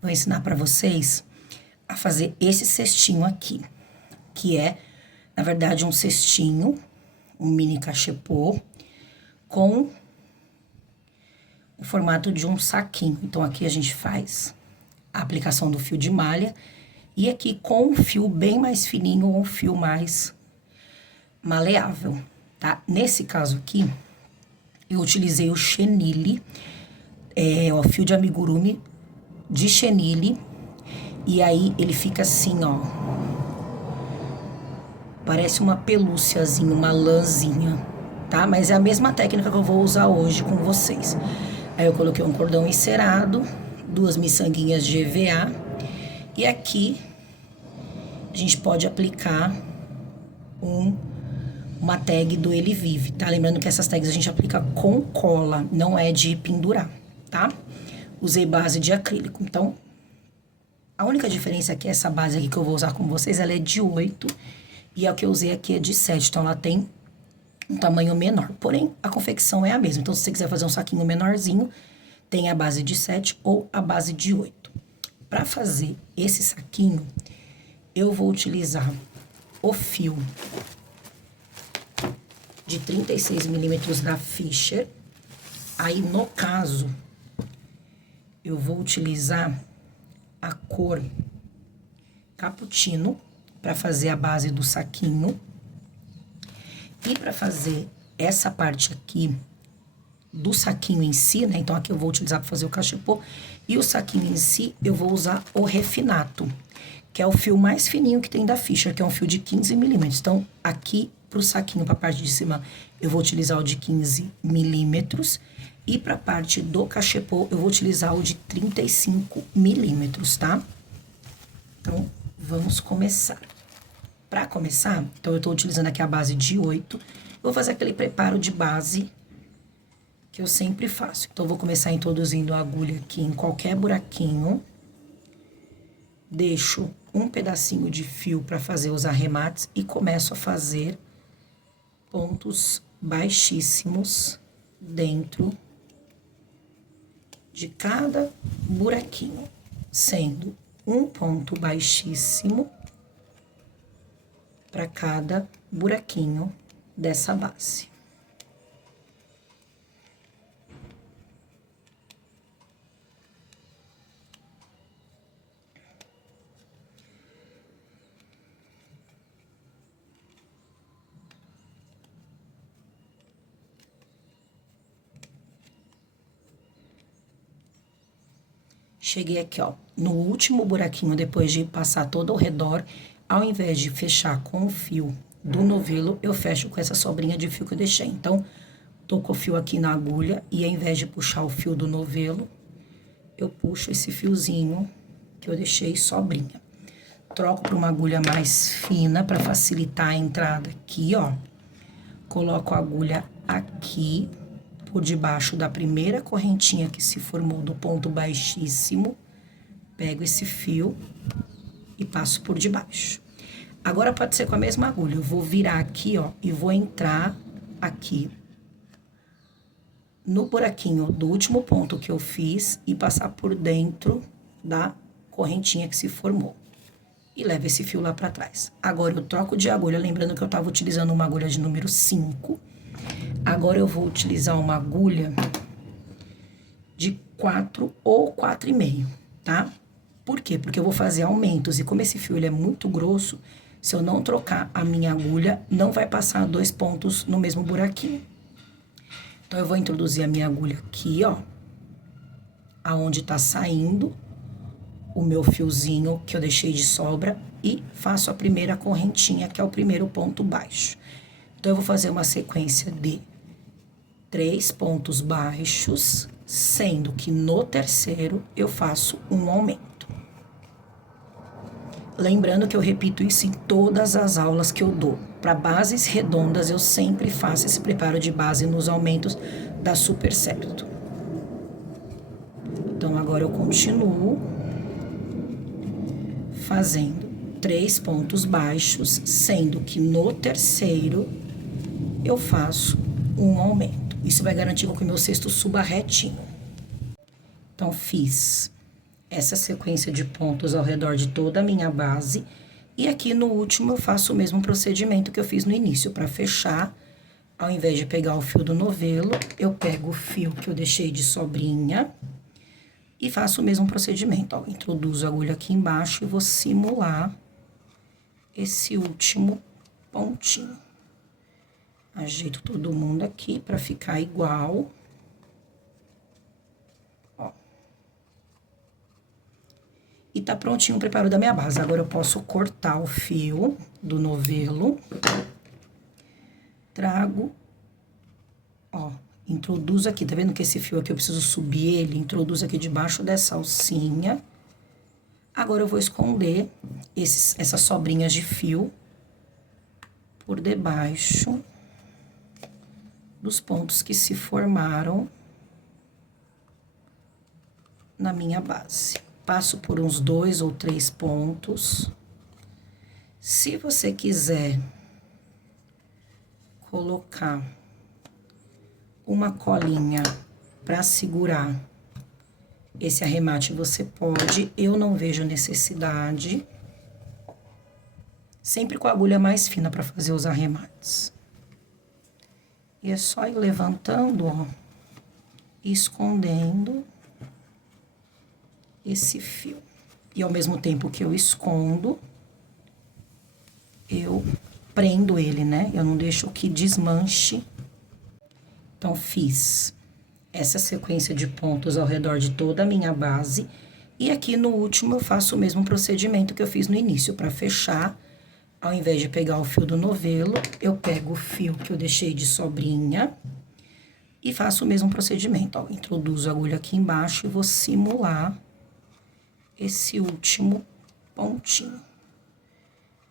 vou ensinar para vocês a fazer esse cestinho aqui, que é, na verdade, um cestinho, um mini cachepô, com o formato de um saquinho. Então, aqui a gente faz a aplicação do fio de malha, e aqui com um fio bem mais fininho, ou um fio mais maleável, tá? Nesse caso aqui, eu utilizei o chenille, o fio de amigurumi de chenille, e aí ele fica assim, ó. Parece uma pelúciazinha, uma lãzinha, tá? Mas é a mesma técnica que eu vou usar hoje com vocês. Aí eu coloquei um cordão encerado, 2 miçanguinhas de EVA, e aqui a gente pode aplicar uma tag do Ele Vive, tá? Lembrando que essas tags a gente aplica com cola, não é de pendurar, tá? Usei base de acrílico, então a única diferença é que essa base aqui que eu vou usar com vocês, ela é de 8, e a que eu usei aqui é de 7, então ela tem um tamanho menor. Porém, a confecção é a mesma, então se você quiser fazer um saquinho menorzinho, tem a base de 7 ou a base de 8. Para fazer esse saquinho, eu vou utilizar o fio de 36 milímetros da Fisher. Aí, no caso, eu vou utilizar a cor cappuccino para fazer a base do saquinho. E para fazer essa parte aqui do saquinho em si, né? Então, aqui eu vou utilizar para fazer o cachepô. E o saquinho em si, eu vou usar o refinato, que é o fio mais fininho que tem da Fisher, que é um fio de 15 milímetros. Então, aqui pro saquinho, pra parte de cima, eu vou utilizar o de 15 milímetros. E pra parte do cachepô, eu vou utilizar o de 35 milímetros, tá? Então, vamos começar. Pra começar, então, eu tô utilizando aqui a base de 8. Eu vou fazer aquele preparo de base que eu sempre faço. Então, eu vou começar introduzindo a agulha aqui em qualquer buraquinho. Deixo um pedacinho de fio para fazer os arremates e começo a fazer pontos baixíssimos dentro de cada buraquinho, sendo um ponto baixíssimo para cada buraquinho dessa base. Cheguei aqui, ó, no último buraquinho, depois de passar todo ao redor, ao invés de fechar com o fio do novelo, eu fecho com essa sobrinha de fio que eu deixei. Então, tô com o fio aqui na agulha e ao invés de puxar o fio do novelo, eu puxo esse fiozinho que eu deixei sobrinha. Troco para uma agulha mais fina para facilitar a entrada aqui, ó. Coloco a agulha aqui por debaixo da primeira correntinha que se formou do ponto baixíssimo, pego esse fio e passo por debaixo. Agora pode ser com a mesma agulha, eu vou virar aqui, ó, e vou entrar aqui no buraquinho do último ponto que eu fiz e passar por dentro da correntinha que se formou. E levo esse fio lá pra trás. Agora eu troco de agulha, lembrando que eu tava utilizando uma agulha de número 5. Agora eu vou utilizar uma agulha de 4 ou 4,5, tá? Por quê? Porque eu vou fazer aumentos e como esse fio ele é muito grosso, se eu não trocar a minha agulha, não vai passar 2 pontos no mesmo buraquinho. Então, eu vou introduzir a minha agulha aqui, ó, aonde tá saindo o meu fiozinho que eu deixei de sobra e faço a primeira correntinha, que é o primeiro ponto baixo. Então, eu vou fazer uma sequência de 3 pontos baixos, sendo que no terceiro eu faço um aumento. Lembrando que eu repito isso em todas as aulas que eu dou. Para bases redondas, eu sempre faço esse preparo de base nos aumentos, dá super certo. Então, agora eu continuo fazendo 3 pontos baixos, sendo que no terceiro eu faço um aumento. Isso vai garantir que o meu cesto suba retinho. Então, fiz essa sequência de pontos ao redor de toda a minha base. E aqui no último eu faço o mesmo procedimento que eu fiz no início. Para fechar, ao invés de pegar o fio do novelo, eu pego o fio que eu deixei de sobrinha e faço o mesmo procedimento, ó. Introduzo a agulha aqui embaixo e vou simular esse último pontinho. Ajeito todo mundo aqui para ficar igual. Ó. E tá prontinho o preparo da minha base. Agora eu posso cortar o fio do novelo. Trago, ó, introduzo aqui, tá vendo que esse fio aqui eu preciso subir ele? Introduzo aqui debaixo dessa alcinha. Agora eu vou esconder essas sobrinhas de fio por debaixo dos pontos que se formaram na minha base. Passo por uns 2 ou 3 pontos. Se você quiser colocar uma colinha para segurar esse arremate, você pode. Eu não vejo necessidade. Sempre com a agulha mais fina para fazer os arremates. E é só ir levantando, ó, e escondendo esse fio. E ao mesmo tempo que eu escondo, eu prendo ele, né? Eu não deixo que desmanche. Então, fiz essa sequência de pontos ao redor de toda a minha base. E aqui no último eu faço o mesmo procedimento que eu fiz no início. Para fechar, ao invés de pegar o fio do novelo, eu pego o fio que eu deixei de sobrinha e faço o mesmo procedimento, ó. Introduzo a agulha aqui embaixo e vou simular esse último pontinho.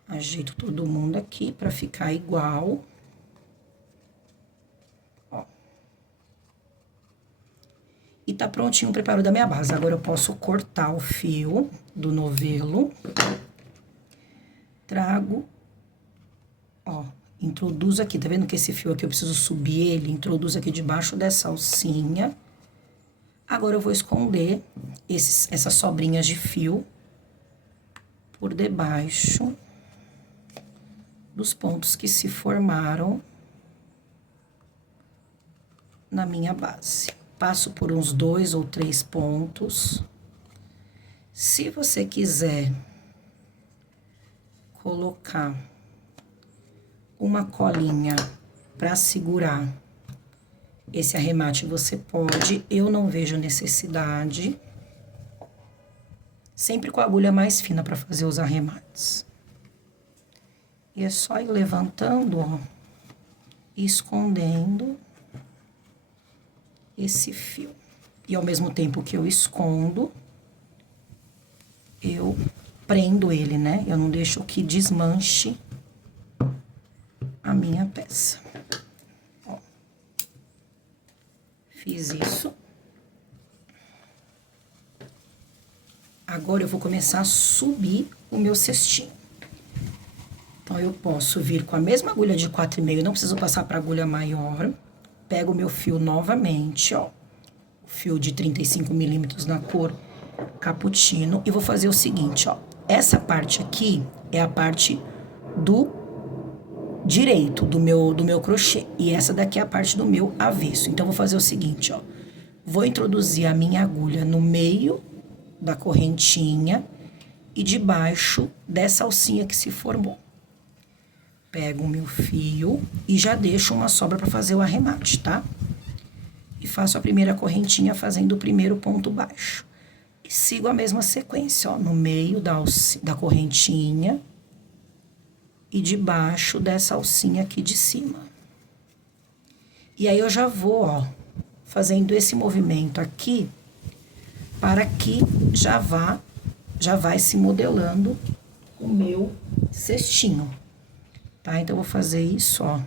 Ajeito todo mundo aqui para ficar igual. Ó. E tá prontinho o preparo da minha base. Agora eu posso cortar o fio do novelo. Trago, ó, introduzo aqui, tá vendo que esse fio aqui eu preciso subir ele? Introduzo aqui debaixo dessa alcinha. Agora eu vou esconder essas sobrinhas de fio por debaixo dos pontos que se formaram na minha base. Passo por uns 2 ou 3 pontos. Se você quiser colocar uma colinha para segurar esse arremate, você pode. Eu não vejo necessidade. Sempre com a agulha mais fina para fazer os arremates. E é só ir levantando, ó, e escondendo esse fio. E ao mesmo tempo que eu escondo, eu prendo ele, né? Eu não deixo que desmanche a minha peça. Ó. Fiz isso. Agora eu vou começar a subir o meu cestinho. Então, eu posso vir com a mesma agulha de 4,5, não preciso passar para agulha maior. Pego o meu fio novamente, ó. O fio de 35 milímetros na cor cappuccino. E vou fazer o seguinte, ó. Essa parte aqui é a parte do direito do meu crochê. E essa daqui é a parte do meu avesso. Então, vou fazer o seguinte, ó. Vou introduzir a minha agulha no meio da correntinha e debaixo dessa alcinha que se formou. Pego o meu fio e já deixo uma sobra para fazer o arremate, tá? E faço a primeira correntinha fazendo o primeiro ponto baixo. E sigo a mesma sequência, ó, no meio da correntinha e debaixo dessa alcinha aqui de cima. E aí, eu já vou, ó, fazendo esse movimento aqui, para que já vai se modelando o meu cestinho. Tá? Então, eu vou fazer isso, ó.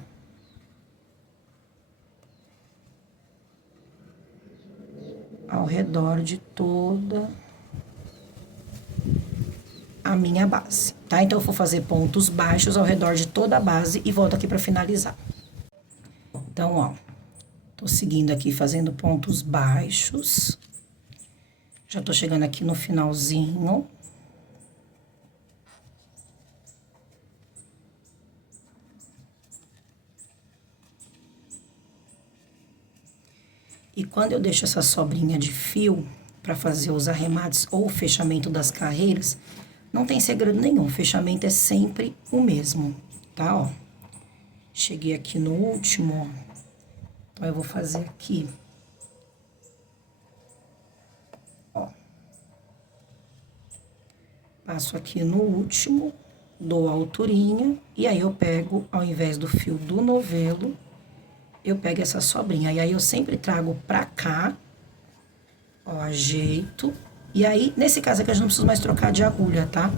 Ao redor de toda a minha base, tá? Então, eu vou fazer pontos baixos ao redor de toda a base e volto aqui pra finalizar. Então, ó, tô seguindo aqui fazendo pontos baixos. Já tô chegando aqui no finalzinho. E quando eu deixo essa sobrinha de fio para fazer os arremates ou o fechamento das carreiras, não tem segredo nenhum, o fechamento é sempre o mesmo, tá, ó. Cheguei aqui no último, ó. Então, eu vou fazer aqui, ó. Passo aqui no último, dou a alturinha, e aí eu pego, ao invés do fio do novelo, eu pego essa sobrinha. E aí, eu sempre trago pra cá, ó, ajeito. E aí, nesse caso aqui, a gente não precisa mais trocar de agulha, tá?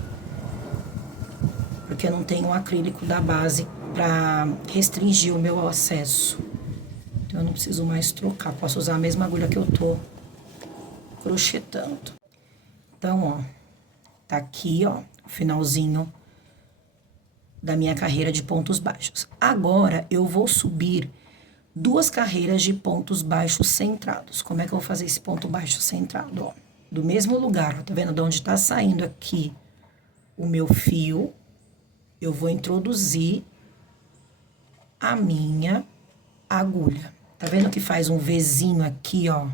Porque não tem o acrílico da base pra restringir o meu acesso. Então, eu não preciso mais trocar. Posso usar a mesma agulha que eu tô crochetando. Então, ó, tá aqui, ó, o finalzinho da minha carreira de pontos baixos. Agora, eu vou subir 2 carreiras de pontos baixos centrados. Como é que eu vou fazer esse ponto baixo centrado, ó? Do mesmo lugar, ó, tá vendo? De onde tá saindo aqui o meu fio, eu vou introduzir a minha agulha. Tá vendo que faz um Vzinho aqui, ó?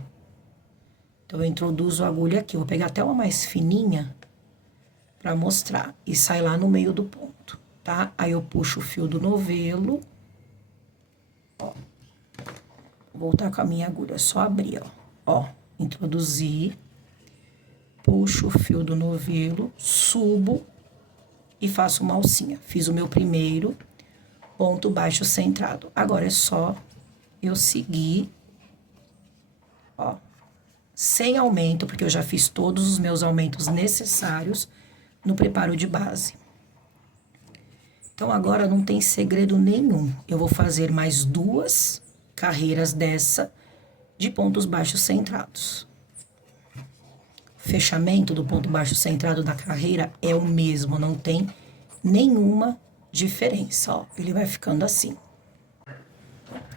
Então, eu introduzo a agulha aqui. Eu vou pegar até uma mais fininha pra mostrar. E sai lá no meio do ponto, tá? Aí, eu puxo o fio do novelo. Ó. Vou voltar com a minha agulha, só abrir, ó. Ó, introduzi. Puxo o fio do novelo, subo e faço uma alcinha. Fiz o meu primeiro ponto baixo centrado. Agora, é só eu seguir, ó, sem aumento, porque eu já fiz todos os meus aumentos necessários no preparo de base. Então, agora não tem segredo nenhum. Eu vou fazer mais 2 carreiras dessa de pontos baixos centrados. Fechamento do ponto baixo centrado da carreira é o mesmo, não tem nenhuma diferença, ó. Ele vai ficando assim.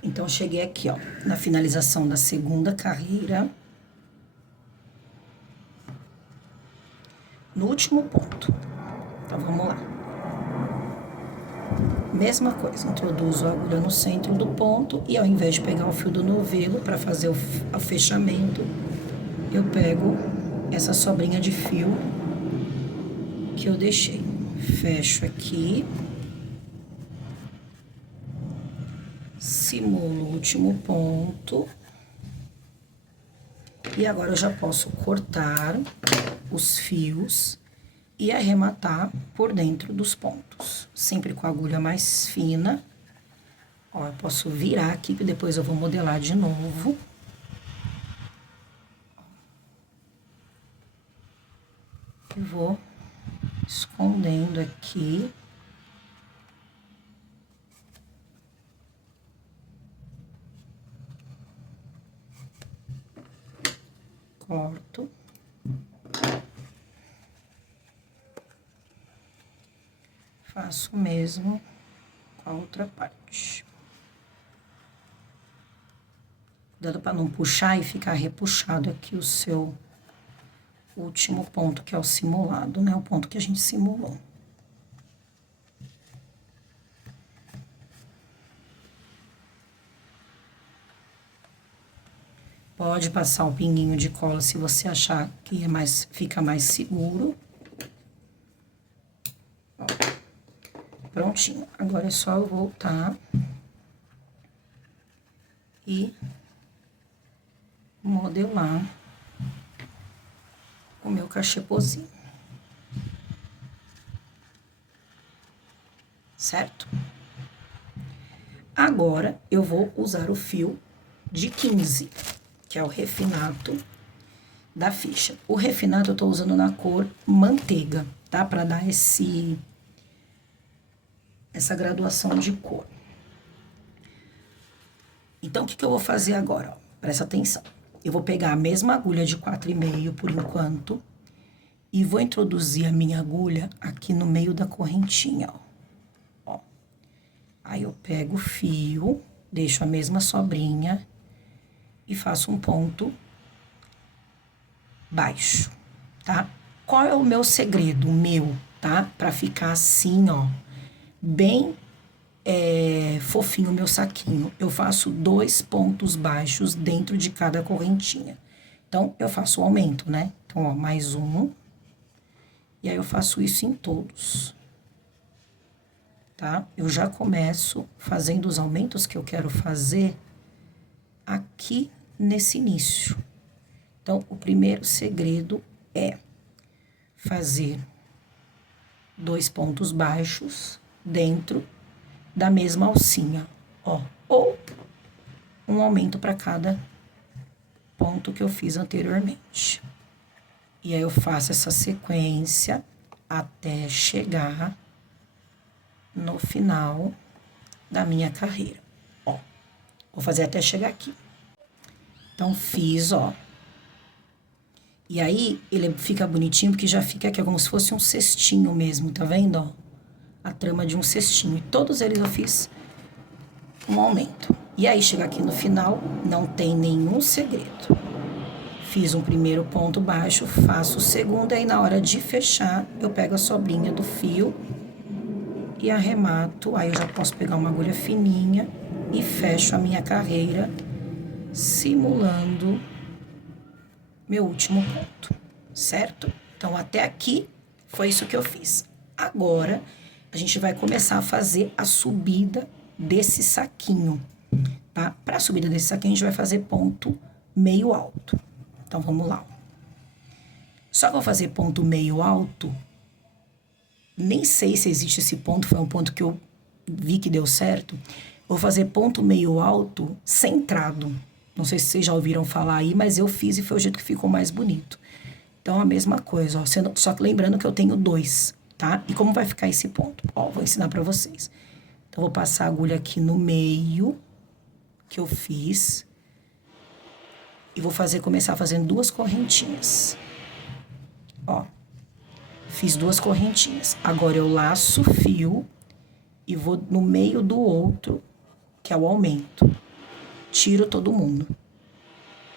Então, cheguei aqui, ó, na finalização da segunda carreira. No último ponto. Então, vamos lá. Mesma coisa, introduzo a agulha no centro do ponto e ao invés de pegar o fio do novelo para fazer o fechamento, eu pego essa sobrinha de fio que eu deixei. Fecho aqui. Simulo o último ponto. E agora eu já posso cortar os fios e arrematar por dentro dos pontos. Sempre com a agulha mais fina. Ó, eu posso virar aqui, que depois eu vou modelar de novo. E vou escondendo aqui. Corto. Faço o mesmo com a outra parte. Cuidado para não puxar e ficar repuxado aqui o seu último ponto, que é o simulado, né? O ponto que a gente simulou. Pode passar o pinguinho de cola se você achar que fica mais seguro. Ó. Prontinho. Agora é só eu voltar e modelar o meu cachepozinho. Certo? Agora, eu vou usar o fio de 15, que é o refinato da ficha. O refinato eu tô usando na cor manteiga, tá? Pra dar essa graduação de cor. Então, o que que eu vou fazer agora? Ó, presta atenção. Eu vou pegar a mesma agulha de 4,5 por enquanto e vou introduzir a minha agulha aqui no meio da correntinha, ó. Aí, eu pego o fio, deixo a mesma sobrinha e faço um ponto baixo, tá? Qual é o meu segredo, tá? Pra ficar assim, ó, bem fofinho o meu saquinho. Eu faço 2 pontos baixos dentro de cada correntinha. Então, eu faço o aumento, né? Então, ó, mais um. E aí, eu faço isso em todos. Tá? Eu já começo fazendo os aumentos que eu quero fazer aqui nesse início. Então, o primeiro segredo é fazer 2 pontos baixos dentro da mesma alcinha, ó. Ou um aumento para cada ponto que eu fiz anteriormente. E aí, eu faço essa sequência até chegar no final da minha carreira, ó. Vou fazer até chegar aqui. Então, fiz, ó. E aí, ele fica bonitinho, porque já fica aqui, como se fosse um cestinho mesmo, tá vendo, ó? A trama de um cestinho. E todos eles eu fiz um aumento. E aí, chega aqui no final, não tem nenhum segredo. Fiz um primeiro ponto baixo, faço o segundo, e aí na hora de fechar, eu pego a sobrinha do fio e arremato. Aí eu já posso pegar uma agulha fininha e fecho a minha carreira, simulando meu último ponto, certo? Então, até aqui foi isso que eu fiz. Agora, a gente vai começar a fazer a subida desse saquinho, tá? Para a subida desse saquinho, a gente vai fazer ponto meio alto. Então, vamos lá. Só que eu vou fazer ponto meio alto, nem sei se existe esse ponto, foi um ponto que eu vi que deu certo. Vou fazer ponto meio alto centrado. Não sei se vocês já ouviram falar aí, mas eu fiz e foi o jeito que ficou mais bonito. Então, a mesma coisa, ó. Só que lembrando que eu tenho 2, tá? E como vai ficar esse ponto? Ó, vou ensinar pra vocês. Então, vou passar a agulha aqui no meio, que eu fiz. E vou começar fazendo 2 correntinhas. Ó. Fiz 2 correntinhas. Agora, eu laço o fio e vou no meio do outro, que é o aumento. Tiro todo mundo,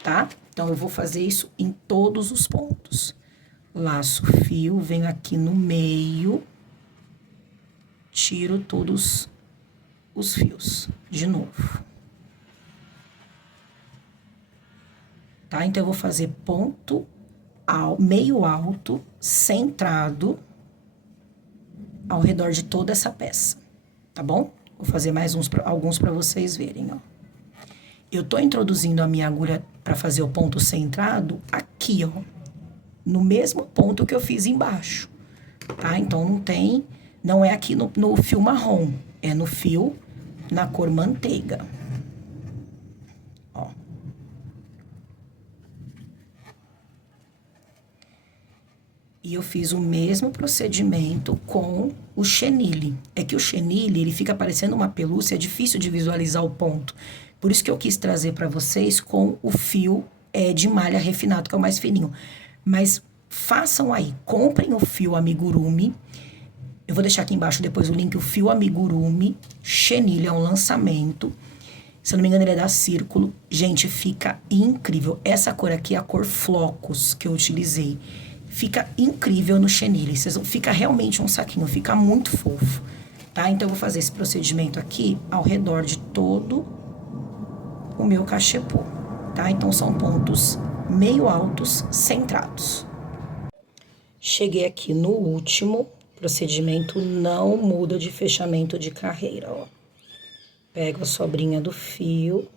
tá? Então, eu vou fazer isso em todos os pontos. Laço o fio, venho aqui no meio, tiro todos os fios de novo. Tá? Então, eu vou fazer ponto meio alto, centrado, ao redor de toda essa peça, tá bom? Vou fazer mais alguns para vocês verem, ó. Eu tô introduzindo a minha agulha para fazer o ponto centrado aqui, ó. No mesmo ponto que eu fiz embaixo, tá? Então, não é aqui no fio marrom, é no fio na cor manteiga. Ó. E eu fiz o mesmo procedimento com o chenille. É que o chenille, ele fica parecendo uma pelúcia, é difícil de visualizar o ponto. Por isso que eu quis trazer para vocês com o fio de malha refinado, que é o mais fininho. Mas façam aí, comprem o fio amigurumi. Eu vou deixar aqui embaixo depois o link, o fio amigurumi chenille, é um lançamento. Se eu não me engano, ele é da Círculo. Gente, fica incrível. Essa cor aqui é a cor Flocos que eu utilizei. Fica incrível no chenille. Fica realmente um saquinho, fica muito fofo, tá? Então, eu vou fazer esse procedimento aqui ao redor de todo o meu cachepô, tá? Então, são pontos meio altos, centrados. Cheguei aqui no último, procedimento não muda de fechamento de carreira, ó. Pego a sobrinha do fio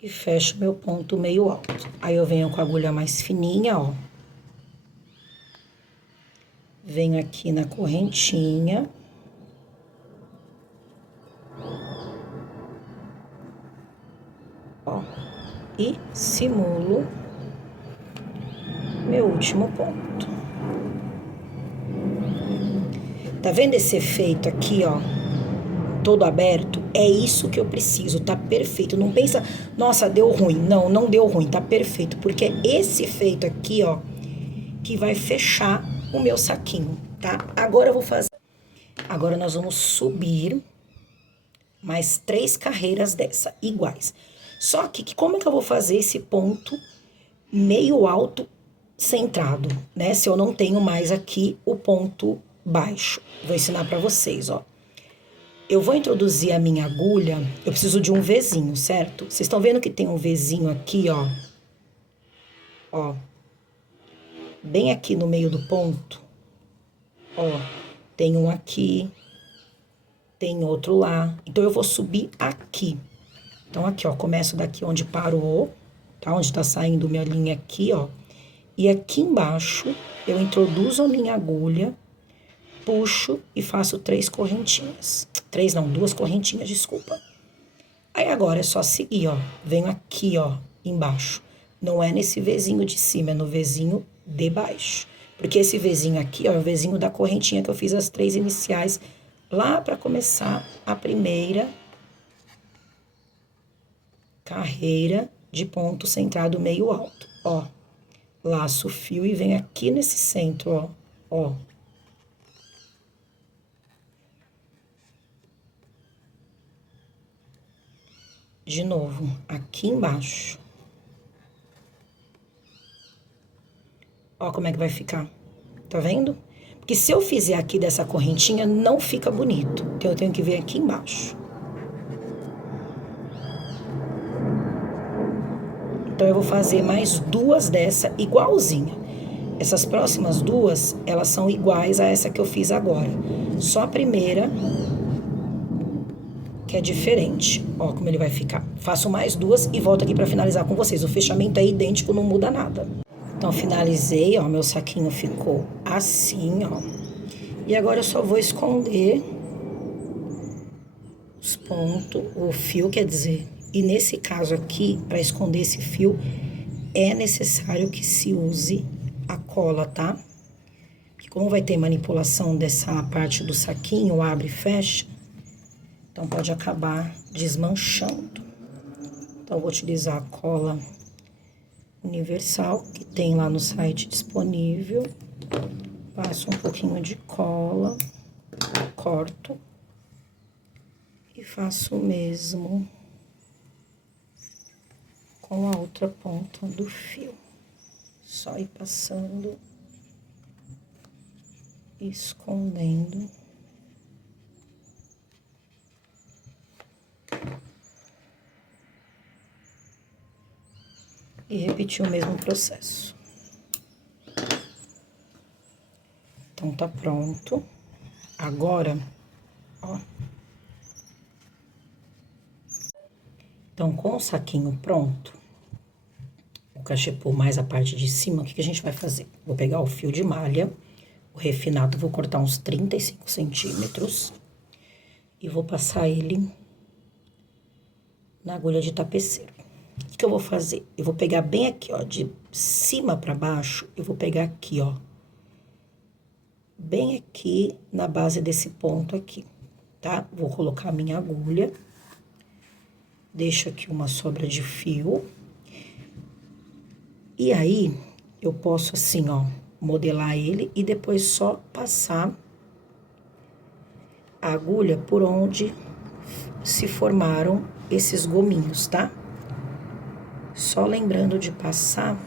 e fecho meu ponto meio alto. Aí, eu venho com a agulha mais fininha, ó. Venho aqui na correntinha. Ó. E simulo meu último ponto. Tá vendo esse efeito aqui, ó? Todo aberto? É isso que eu preciso, tá perfeito. Não pensa, nossa, deu ruim. Não, não deu ruim, tá perfeito. Porque é esse efeito aqui, ó, que vai fechar o meu saquinho, tá? Agora eu vou fazer... Agora nós vamos subir mais 3 carreiras dessa, iguais. Só que como é que eu vou fazer esse ponto meio alto centrado, né? Se eu não tenho mais aqui o ponto baixo. Vou ensinar pra vocês, ó. Eu vou introduzir a minha agulha, eu preciso de um Vzinho, certo? Vocês estão vendo que tem um Vzinho aqui, ó. Ó. Bem aqui no meio do ponto. Ó. Tem um aqui. Tem outro lá. Então, eu vou subir aqui. Então, aqui, ó. Começo daqui onde parou, tá? Onde tá saindo minha linha aqui, ó. E aqui embaixo, eu introduzo a minha agulha, puxo e faço 3 correntinhas. 3 não, 2 correntinhas, desculpa. Aí, agora é só seguir, ó. Venho aqui, ó, embaixo. Não é nesse Vzinho de cima, é no Vzinho de baixo. Porque esse Vzinho aqui, ó, é o Vzinho da correntinha que eu fiz as 3 iniciais lá pra começar a primeira carreira de ponto centrado meio alto, ó. Laço o fio e vem aqui nesse centro, ó, ó. De novo, aqui embaixo. Ó como é que vai ficar, tá vendo? Porque se eu fizer aqui dessa correntinha, não fica bonito. Então, eu tenho que vir aqui embaixo. Então, eu vou fazer mais 2 dessa igualzinha. Essas próximas 2, elas são iguais a essa que eu fiz agora. Só a primeira que é diferente. Ó, como ele vai ficar. Faço mais 2 e volto aqui pra finalizar com vocês. O fechamento é idêntico, não muda nada. Então, finalizei, ó, meu saquinho ficou assim, ó. E agora eu só vou esconder os pontos, o fio, quer dizer. E nesse caso aqui, para esconder esse fio, é necessário que se use a cola, tá? Porque como vai ter manipulação dessa parte do saquinho, abre e fecha, então pode acabar desmanchando. Então, eu vou utilizar a cola universal, que tem lá no site disponível. Passo um pouquinho de cola, corto e faço o mesmo com a outra ponta do fio. Só ir passando, escondendo. E repetir o mesmo processo. Então, tá pronto. Agora, ó. Então, com o saquinho pronto, o cachepô mais a parte de cima, o que que a gente vai fazer? Vou pegar o fio de malha, o refinado, vou cortar uns 35 centímetros e vou passar ele na agulha de tapeceiro. O que eu vou fazer? Eu vou pegar bem aqui, ó, de cima pra baixo, eu vou pegar aqui, ó. Bem aqui na base desse ponto aqui, tá? Vou colocar a minha agulha. Deixo aqui uma sobra de fio. E aí, eu posso assim, ó, modelar ele e depois só passar a agulha por onde se formaram esses gominhos, tá? Só lembrando de passar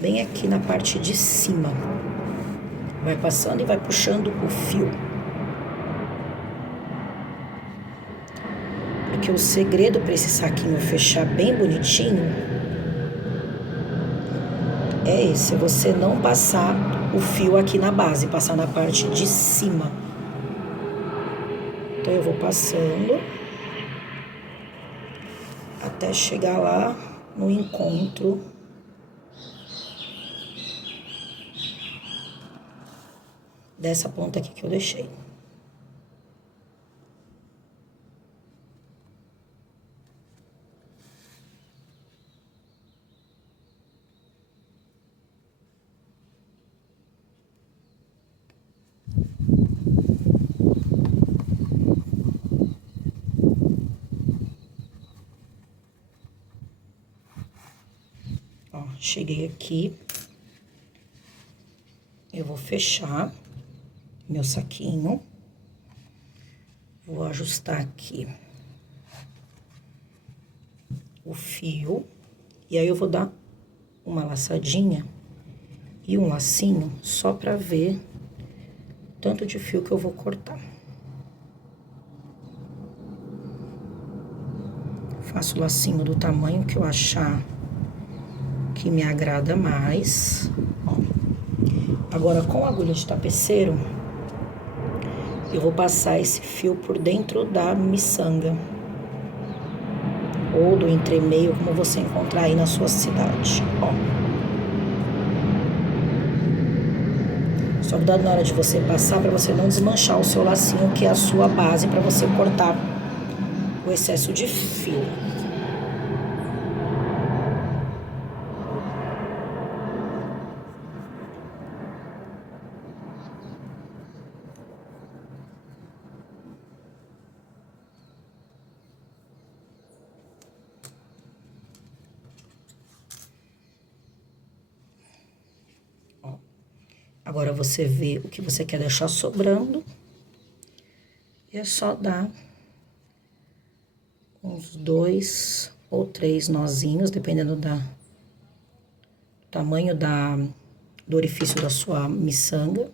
bem aqui na parte de cima. Vai passando e vai puxando o fio. Porque o segredo para esse saquinho fechar bem bonitinho é esse, é você não passar o fio aqui na base, passar na parte de cima. Então, eu vou passando até chegar lá no encontro dessa ponta aqui que eu deixei. Ó, cheguei aqui. Eu vou fechar meu saquinho. Vou ajustar aqui o fio. E aí, eu vou dar uma laçadinha e um lacinho só pra ver tanto de fio que eu vou cortar. Faço o lacinho do tamanho que eu achar que me agrada mais. Ó. Agora, com a agulha de tapeceiro, eu vou passar esse fio por dentro da miçanga. Ou do entremeio, como você encontrar aí na sua cidade, ó. Só cuidado na hora de você passar para você não desmanchar o seu lacinho, que é a sua base para você cortar o excesso de fio. Ó. Agora você vê o que você quer deixar sobrando. E é só dar uns 2 ou 3 nozinhos, dependendo do tamanho do orifício da sua miçanga.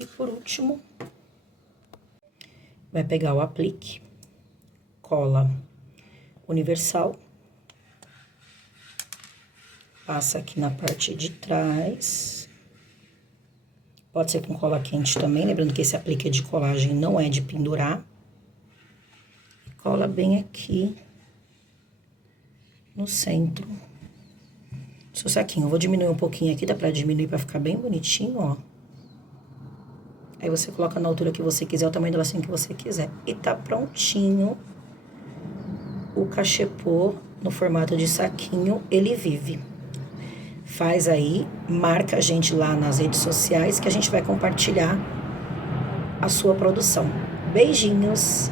E por último, vai pegar o aplique, cola universal, passa aqui na parte de trás. Pode ser com cola quente também, lembrando que esse aplique de colagem não é de pendurar. Cola bem aqui no centro do seu saquinho. Eu vou diminuir um pouquinho aqui, dá pra diminuir pra ficar bem bonitinho, ó. Aí você coloca na altura que você quiser, o tamanho do lacinho que você quiser. E tá prontinho o cachepô no formato de saquinho, ele vive. Faz aí, marca a gente lá nas redes sociais que a gente vai compartilhar a sua produção. Beijinhos!